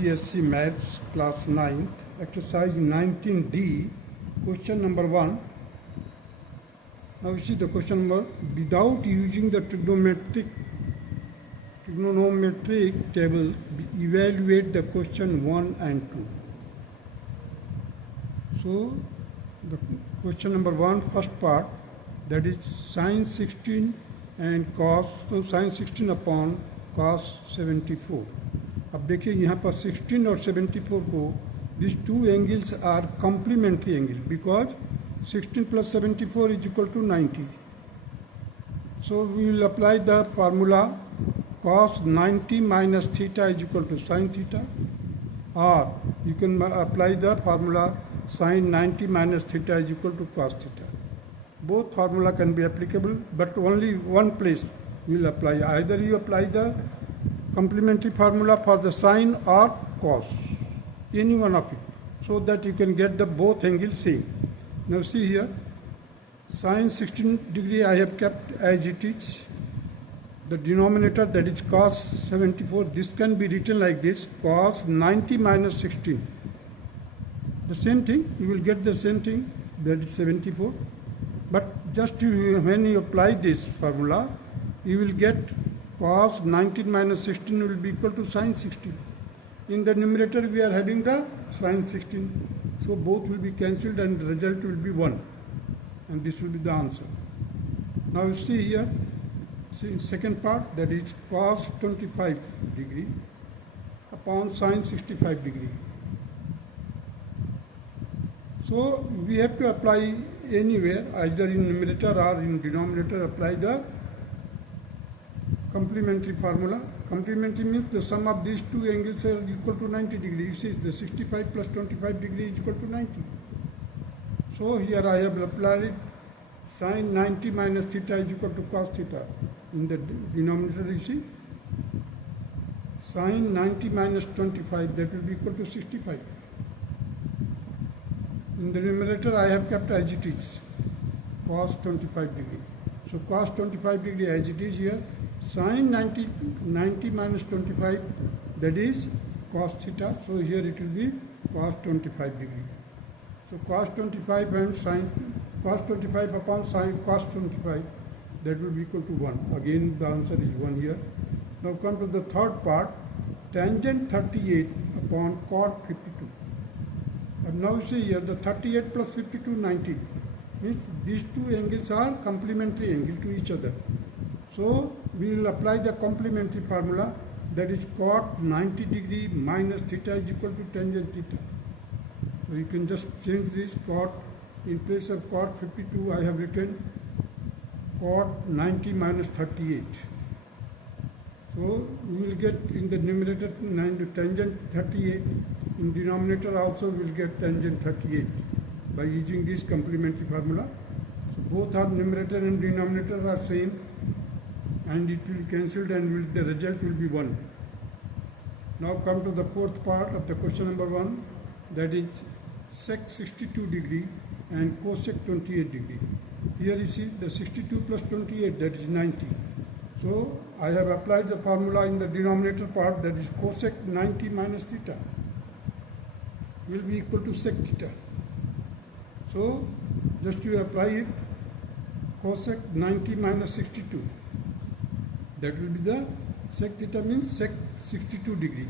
CSC Maths class 9th, exercise 19D, question number 1. Now you see the question number, without using the trigonometric tables, evaluate the question 1 and 2. So the question number 1, first part, that is sin 16 and cos, so sin 16 upon cos 74. अब देखिए यहाँ पर 16 और 74 को these two angles are complementary angle because 16 plus 74 is equal to 90. So we will apply the formula cos 90 minus theta is equal to sin theta, or you can apply the formula sin 90 minus theta is equal to cos theta. Both formula can be applicable, but only one place we will apply. Either you apply the complementary formula for the sine or cos, any one of it, so that you can get the both angles same. Now see here, sine 16 degree I have kept as it is. The denominator, that is cos 74, this can be written like this, cos 90 minus 16. The same thing, you will get the same thing, that is 74. But just when you apply this formula, you will get cos 19 minus 16 will be equal to sin 16. In the numerator we are having the sin 16. So both will be cancelled and the result will be 1. And this will be the answer. Now you see here, see second part, that is cos 25 degree upon sin 65 degree. So we have to apply anywhere, either in numerator or in denominator, apply the complementary formula. Complementary means the sum of these two angles are equal to 90 degrees. You see the 65 plus 25 degree is equal to 90. So here I have applied sin 90 minus theta is equal to cos theta. In the denominator you see, sin 90 minus 25, that will be equal to 65. In the numerator I have kept as it is, cos 25 degree. So cos 25 degree as it is here, sin 90 minus 25, that is cos theta. So here it will be cos 25 degree. So cos 25 and sin, cos 25 upon sin cos 25, that will be equal to 1. Again the answer is 1 here. Now come to the third part, tangent 38 upon cot 52. And now you see here the 38 plus 52, 90. Means these two angles are complementary angle to each other. So we will apply the complementary formula, that is cot 90 degree minus theta is equal to tangent theta. So you can just change this cot, in place of cot 52 I have written cot 90 minus 38. So we will get in the numerator tangent 38, in denominator also we will get tangent 38 by using this complementary formula. So both are numerator and denominator are same, and it will cancelled and the result will be 1. Now come to the fourth part of the question number 1, that is sec 62 degree and cosec 28 degree. Here you see the 62 plus 28, that is 90. So I have applied the formula in the denominator part, that is cosec 90 minus theta will be equal to sec theta. So just you apply it, cosec 90 minus 62. That will be the sec theta means sec 62 degree.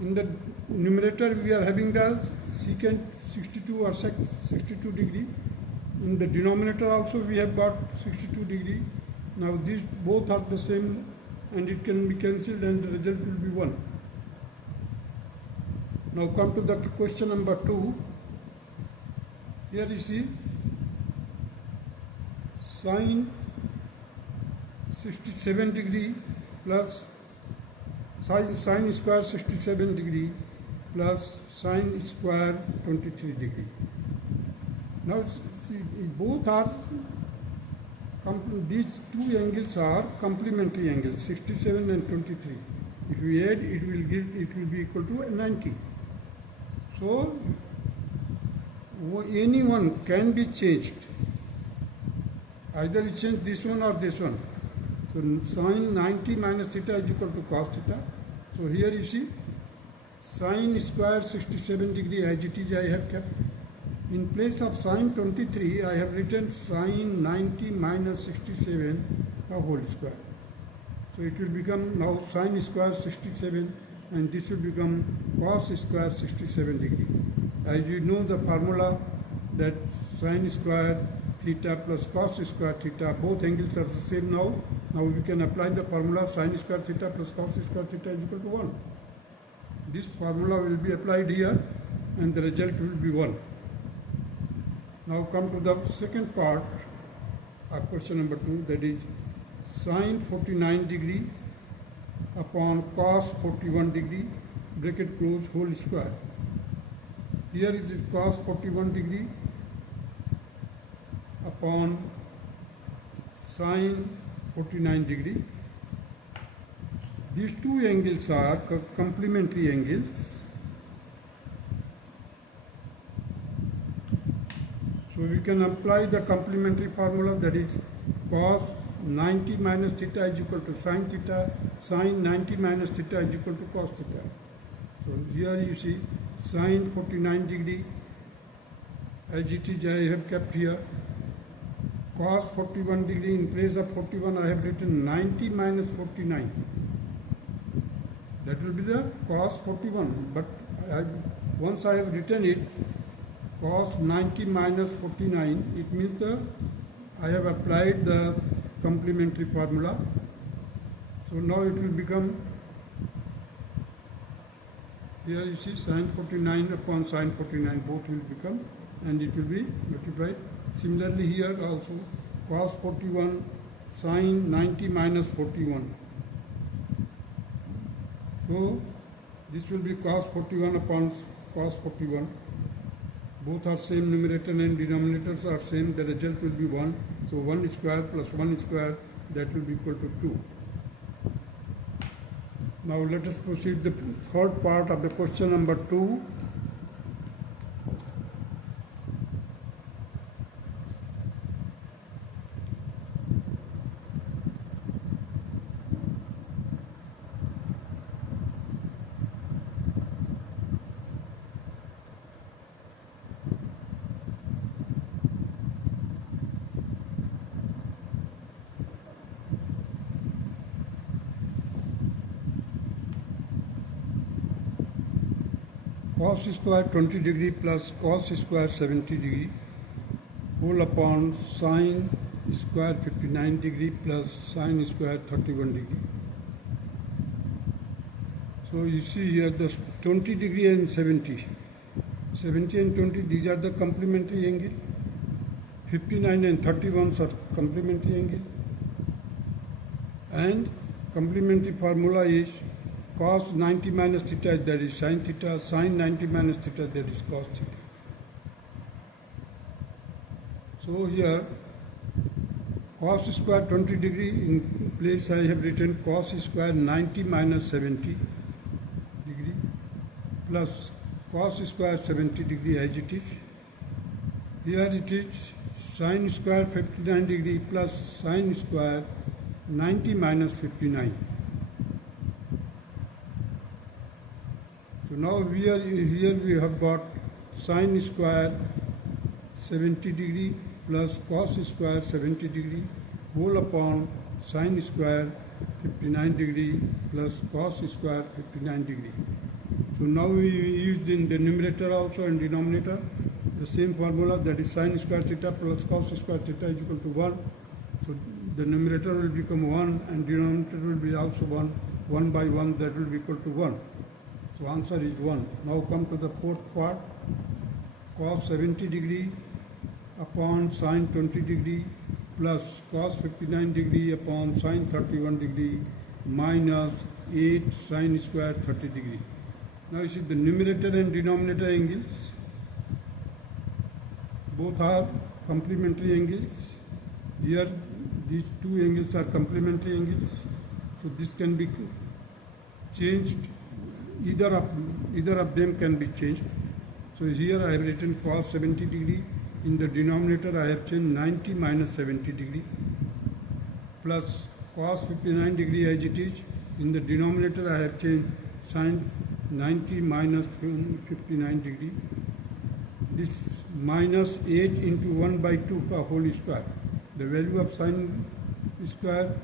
In the numerator we are having the secant 62 or sec 62 degree. In the denominator also we have got 62 degree. Now these both are the same and it can be cancelled and the result will be 1. Now come to the question number 2. Here you see sin 67 degree plus sin square 67 degree plus sin square 23 degree. Now see, both are, these two angles are complementary angles, 67 and 23. If we add, it will be equal to 90. So any one can be changed. Either you change this one or this one. So sin 90 minus theta is equal to cos theta. So here you see Sine square 67 degree as it is I have kept. In place of sine 23, I have written sine 90 minus 67 a whole square. So it will become now sine square 67 and this will become cos square 67 degree. As you know the formula that sine square theta plus cos square theta, both angles are the same now. Now we can apply the formula sine square theta plus cos square theta is equal to 1. This formula will be applied here and the result will be 1. Now come to the second part of question number 2, that is sine 49 degree upon cos 41 degree bracket close whole square. Here is cos 41 degree upon sine 49 degree. These two angles are complementary angles. So we can apply the complementary formula, that is cos 90 minus theta is equal to sin theta, sin 90 minus theta is equal to cos theta. So here you see sin 49 degree as it is I have kept here. Cos 41 degree, in place of 41 I have written 90 minus 49. That will be the cos 41, but once I have written it, cos 90 minus 49, it means I have applied the complementary formula. So now it will become, here you see sin 49 upon sin 49, both will become, and it will be multiplied. Similarly here also cos 41 sin 90 minus 41. So this will be cos 41 upon cos 41. Both are same, numerator and denominators are same, the result will be 1. So 1 square plus 1 square, that will be equal to 2. Now let us proceed the third part of the question number 2. Cos square 20 degree plus cos square 70 degree whole upon sin square 59 degree plus sin square 31 degree. So you see here the 20 degree and 70. 70 and 20, these are the complementary angle. 59 and 31 are complementary angle. And complementary formula is cos 90 minus theta, that is sin theta, sin 90 minus theta, that is cos theta. So here cos square 20 degree, in place I have written cos square 90 minus 70 degree plus cos square 70 degree as it is. Here it is sin square 59 degree plus sin square 90 minus 59. So now here we have got sin square 70 degree plus cos square 70 degree whole upon sin square 59 degree plus cos square 59 degree. So now we used in the numerator also and denominator the same formula, that is sin square theta plus cos square theta is equal to 1. So the numerator will become 1 and denominator will be also 1. 1 by 1, that will be equal to 1. So answer is 1. Now come to the fourth part. Cos 70 degree upon sin 20 degree plus cos 59 degree upon sin 31 degree minus 8 sin square 30 degree. Now you see the numerator and denominator angles, both are complementary angles. Here these two angles are complementary angles. So this can be changed, either of them can be changed. So here I have written cos 70 degree, in the denominator I have changed 90 minus 70 degree plus cos 59 degree as it is, in the denominator I have changed sin 90 minus 59 degree. This minus 8 into 1 by 2 का whole square. The value of sin square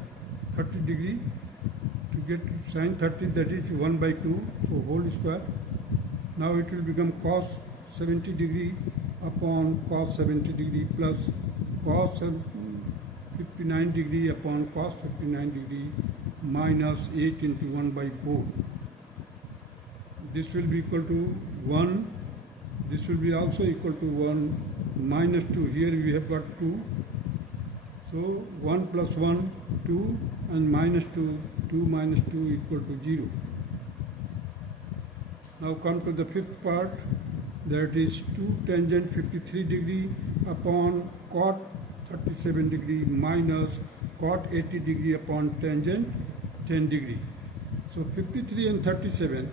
30 degree. To get sin 30, that is 1 by 2, so whole square. Now it will become cos 70 degree upon cos 70 degree plus cos 59 degree upon cos 59 degree minus 8 into 1 by 4. This will be equal to 1. This will be also equal to 1 minus 2. Here we have got 2. So 1 plus 1, 2, and minus 2, 2 minus 2 equal to 0. Now come to the fifth part, that is 2 tangent 53 degree upon cot 37 degree minus cot 80 degree upon tangent 10 degree. So 53 and 37,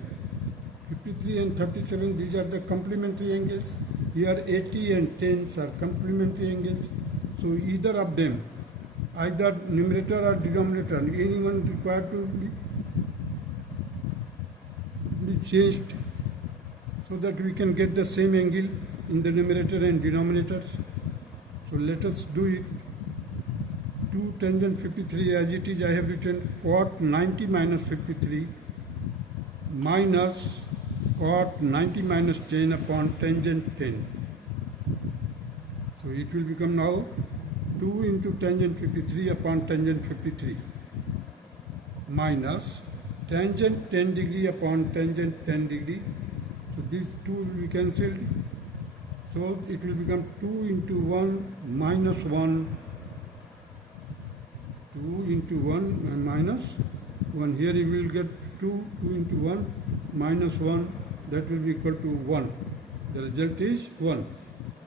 these are the complementary angles. Here 80 and 10 are complementary angles. So either of them, either numerator or denominator, anyone required to be changed so that we can get the same angle in the numerator and denominators. So let us do it. 2 tangent 53 as it is, I have written cot 90 minus 53 minus cot 90 minus 10 upon tangent 10. So it will become now 2 into tangent 53 upon tangent 53 minus tangent 10 degree upon tangent 10 degree. So these two will be cancelled. So it will become 2 into 1 minus 1, 2 into 1 and minus 1. Here you will get 2 into 1 minus 1, that will be equal to 1. The result is 1.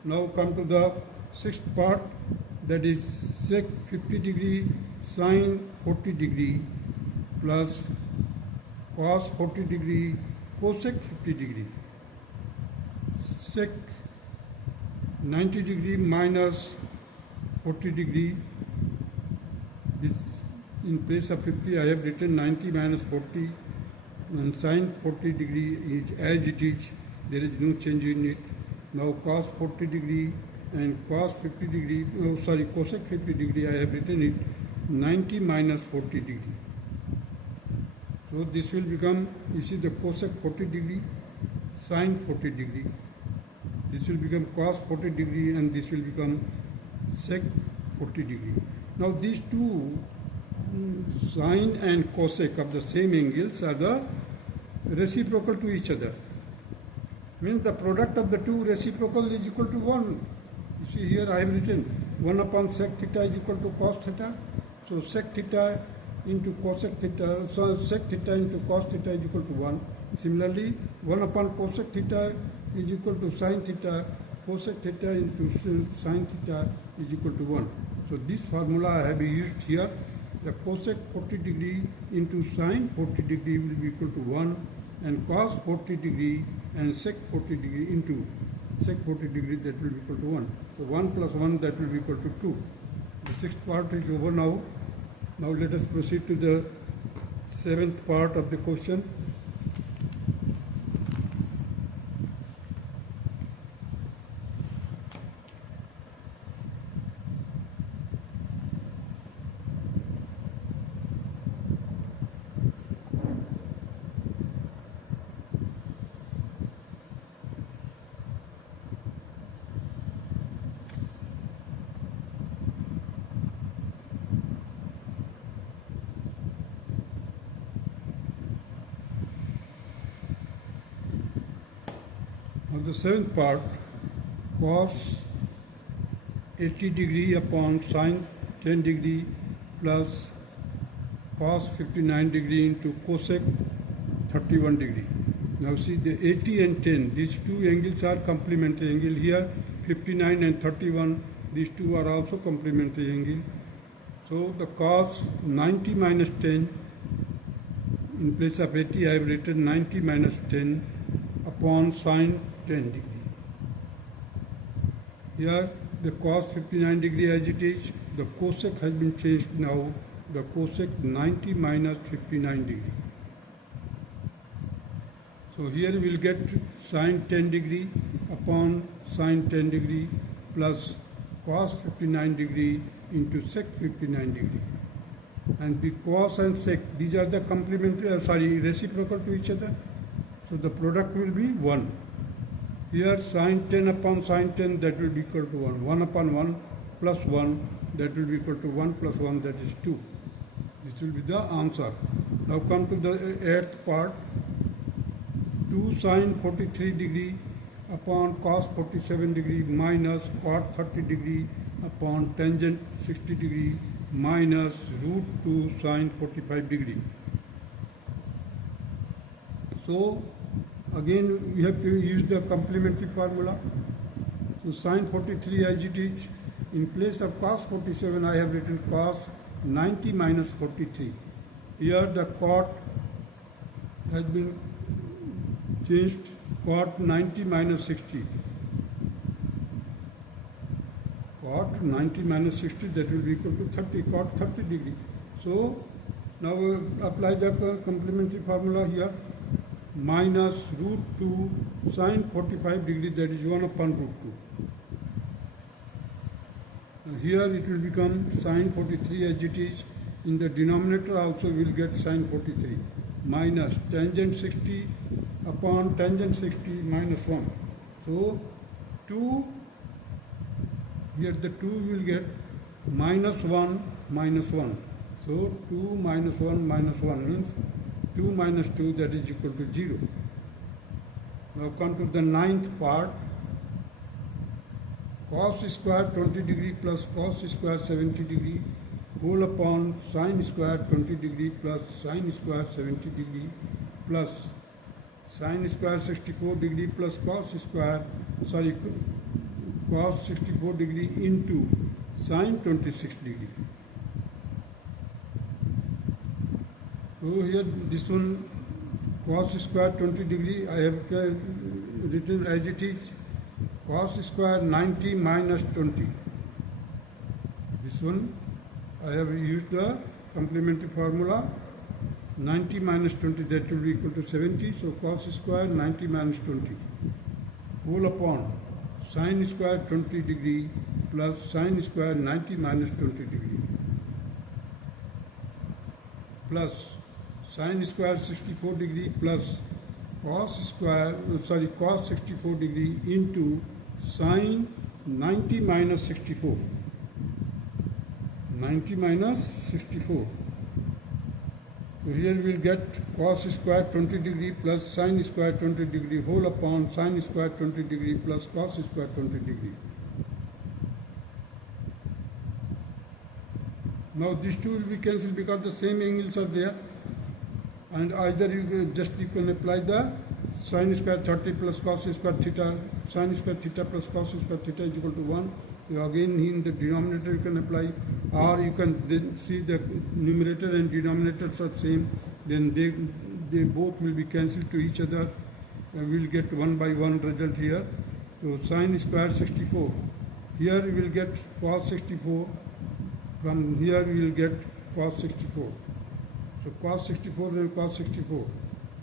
Now come to the sixth part, that is sec 50 degree sine 40 degree plus cos 40 degree cosec 50 degree. Sec 90 degree minus 40 degree. This in place of 50 I have written 90 minus 40, and sine 40 degree is as it is, there is no change in it. Now cos 40 degree and cos 50 degree, cosec 50 degree, I have written it 90 minus 40 degree. So this will become, you see the cosec 40 degree, sine 40 degree. This will become cos 40 degree and this will become sec 40 degree. Now these two sine and cosec of the same angles are the reciprocal to each other. Means the product of the two reciprocal is equal to 1. You see here I have written 1 upon sec theta is equal to cos theta. So sec theta into cosec theta, so sec theta into cos theta is equal to 1. Similarly, 1 upon cosec theta is equal to sine theta, cosec theta into sine theta is equal to 1. So this formula I have used here. The cosec 40 degree into sine 40 degree will be equal to 1, and cos 40 degree and sec 40 degree into sec 40 degree, that will be equal to 1. So 1 plus 1, that will be equal to 2. The sixth part is over now. Now let us proceed to the seventh part of the question. Now the seventh part, cos 80 degree upon sine 10 degree plus cos 59 degree into cosec 31 degree. Now see the 80 and 10, these two angles are complementary angle. Here 59 and 31, these two are also complementary angle. So the cos 90 minus 10, in place of 80 I have written 90 minus 10 upon sine 10 degree. Here the cos 59 degree as it is, the cosec has been changed now, the cosec 90 minus 59 degree. So here we will get sine 10 degree upon sine 10 degree plus cos 59 degree into sec 59 degree. And the cos and sec, these are the complementary, reciprocal to each other. So the product will be 1. Here sine 10 upon sine 10, that will be equal to 1. 1 upon 1 plus 1, that will be equal to 1 plus 1, that is 2. This will be the answer. Now come to the 8th part. 2 sine 43 degree upon cos 47 degree minus cot 30 degree upon tangent 60 degree minus root 2 sine 45 degree. So again we have to use the complementary formula. So sine 43 as it is, in place of cos 47 I have written cos 90 minus 43. Here the cot has been changed, cot 90 minus 60. Cot 90 minus 60, that will be equal to 30, cot 30 degree. So now apply the complementary formula here. Minus root 2 sine 45 degree, that is 1 upon root 2. Here it will become sine 43 as it is. In the denominator also we will get sine 43 minus tangent 60 upon tangent 60 minus 1. So 2, here the 2 will get minus 1 minus 1. So 2 minus 1 minus 1 means 2 minus 2, that is equal to 0. Now come to the 9th part. Cos square 20 degree plus cos square 70 degree whole upon sin square 20 degree plus sin square 70 degree plus sin square 64 degree plus cos 64 degree into sin 26 degree. So here this one cos square 20 degree I have written as it is, cos square 90 minus 20. This one I have used the complementary formula, 90 minus 20, that will be equal to 70. So cos square 90 minus 20 whole upon sin square 20 degree plus sin square 90 minus 20 degree plus sin square 64 degree plus cos 64 degree into sin 90 minus 64. 90 minus 64. So here we will get cos square 20 degree plus sin square 20 degree whole upon sin square 20 degree plus cos square 20 degree. Now these two will be cancelled because the same angles are there, and either you can apply the sin square 30 plus cos square theta, sin square theta plus cos square theta is equal to 1. Again in the denominator you can apply, or you can then see the numerator and denominators are same, then they both will be cancelled to each other, and we will get 1 by 1 result here. So sin square 64, here we will get cos 64, from here we will get cos 64. So cos 64 and cos 64,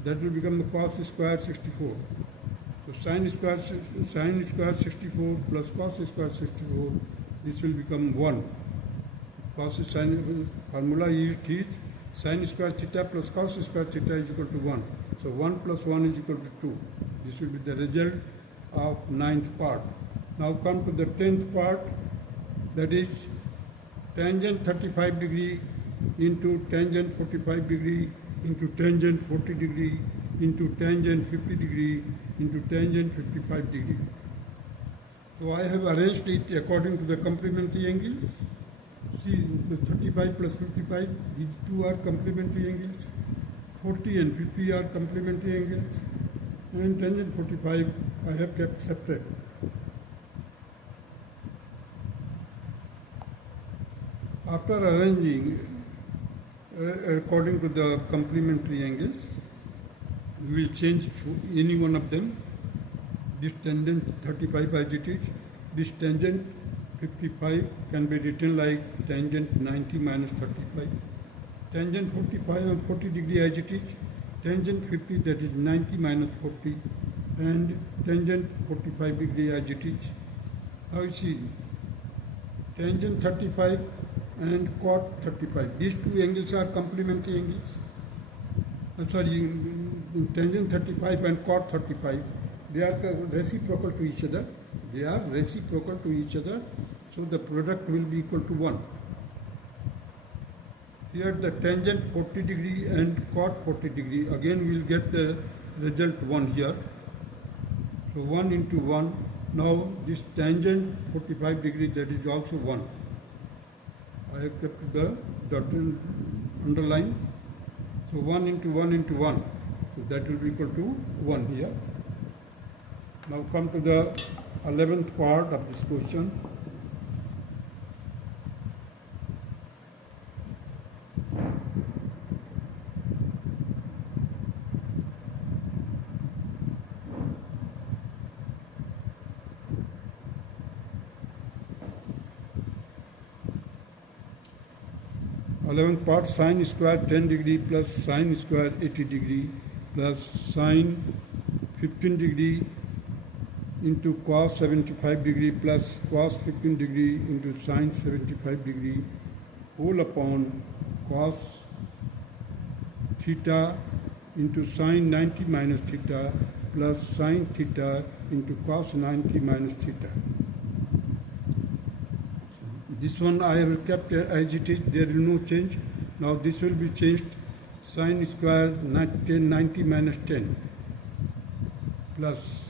that will become the cos square 64. So sin square 64 plus cos square 64, this will become 1. Cos sin formula used is sin square theta plus cos square theta is equal to 1. So 1 plus 1 is equal to 2. This will be the result of 9th part. Now come to the 10th part, that is tangent 35 degree into tangent 45 degree into tangent 40 degree into tangent 50 degree into tangent 55 degree. So I have arranged it according to the complementary angles. See, the 35 plus 55, these two are complementary angles. 40 and 50 are complementary angles. And tangent 45 I have kept separate. After arranging according to the complementary angles, we will change any one of them. This tangent 35 as it is, this tangent 55 can be written like tangent 90 minus 35. Tangent 45 and 40 degree as it is, tangent 50, that is 90 minus 40, and tangent 45 degree as it is. Now you see tangent 35 and cot 35. These two angles are complementary angles. Tangent 35 and cot 35, they are reciprocal to each other. They are reciprocal to each other, so the product will be equal to 1. Here the tangent 40 degree and cot 40 degree, again we will get the result 1 here. So 1 into 1. Now this tangent 45 degree, that is also 1. I have kept the dotted underline. So 1 into 1 into 1. So that will be equal to 1 here. Now come to the 11th part of this question. Part, sine square 10 degree plus sine square 80 degree plus sine 15 degree into cos 75 degree plus cos 15 degree into sine 75 degree whole upon cos theta into sine 90 minus theta plus sine theta into cos 90 minus theta. This one I have kept as it is, there is no change. Now this will be changed, sine square 90 minus 10 plus,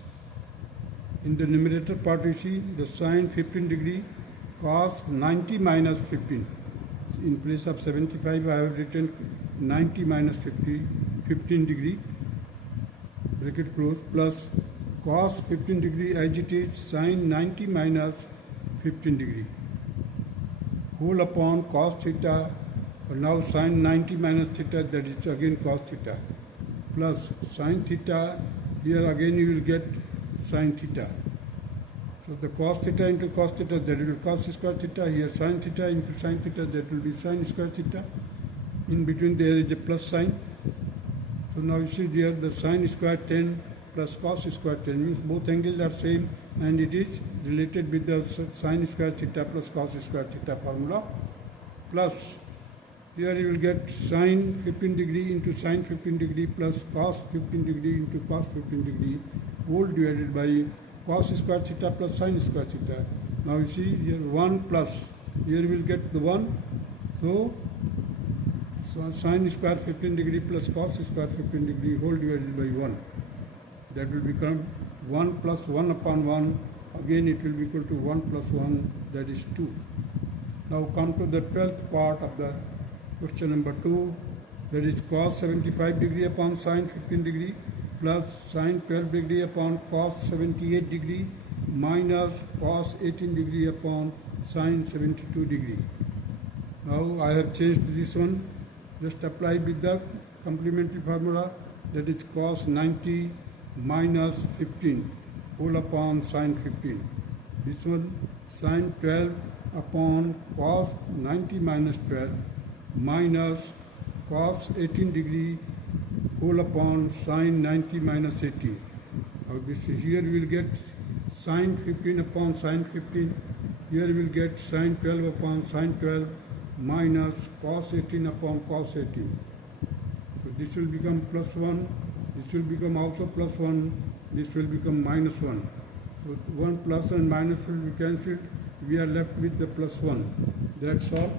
in the numerator part you see the sine 15 degree cos 90 minus 15. In place of 75 I have written 90 minus 15 degree, bracket close, plus cos 15 degree as it is, sine 90 minus 15 degree whole upon cos theta, or now sine 90 minus theta, that is again cos theta, plus sine theta, here again you will get sine theta. So the cos theta into cos theta, that will be cos square theta, here sine theta into sine theta, that will be sine square theta. In between there is a plus sign. So now you see there the sine square 10 plus cos square 10 means both angles are same, and it is related with the sine square theta plus cos square theta formula, plus here you will get sine 15 degree into sine 15 degree plus cos 15 degree into cos 15 degree whole divided by cos square theta plus sine square theta. Now you see here 1 plus, here you will get the 1, so sine square 15 degree plus cos square 15 degree whole divided by 1. That will become 1 plus 1 upon 1, again it will be equal to 1 plus 1, that is 2. Now come to the 12th part of the question number 2, that is cos 75 degree upon sine 15 degree plus sine 12 degree upon cos 78 degree minus cos 18 degree upon sine 72 degree. Now I have changed this one, just apply with the complementary formula, that is cos 90 minus 15 whole upon sine 15. This one sine 12 upon cos 90 minus 12 minus cos 18 degree whole upon sine 90 minus 18. Now this here we will get sine 15 upon sine 15. Here we will get sine 12 upon sine 12 minus cos 18 upon cos 18. So this will become plus 1. This will become also plus 1. This will become minus 1. So 1 plus and minus will be cancelled. We are left with the plus 1. That's all.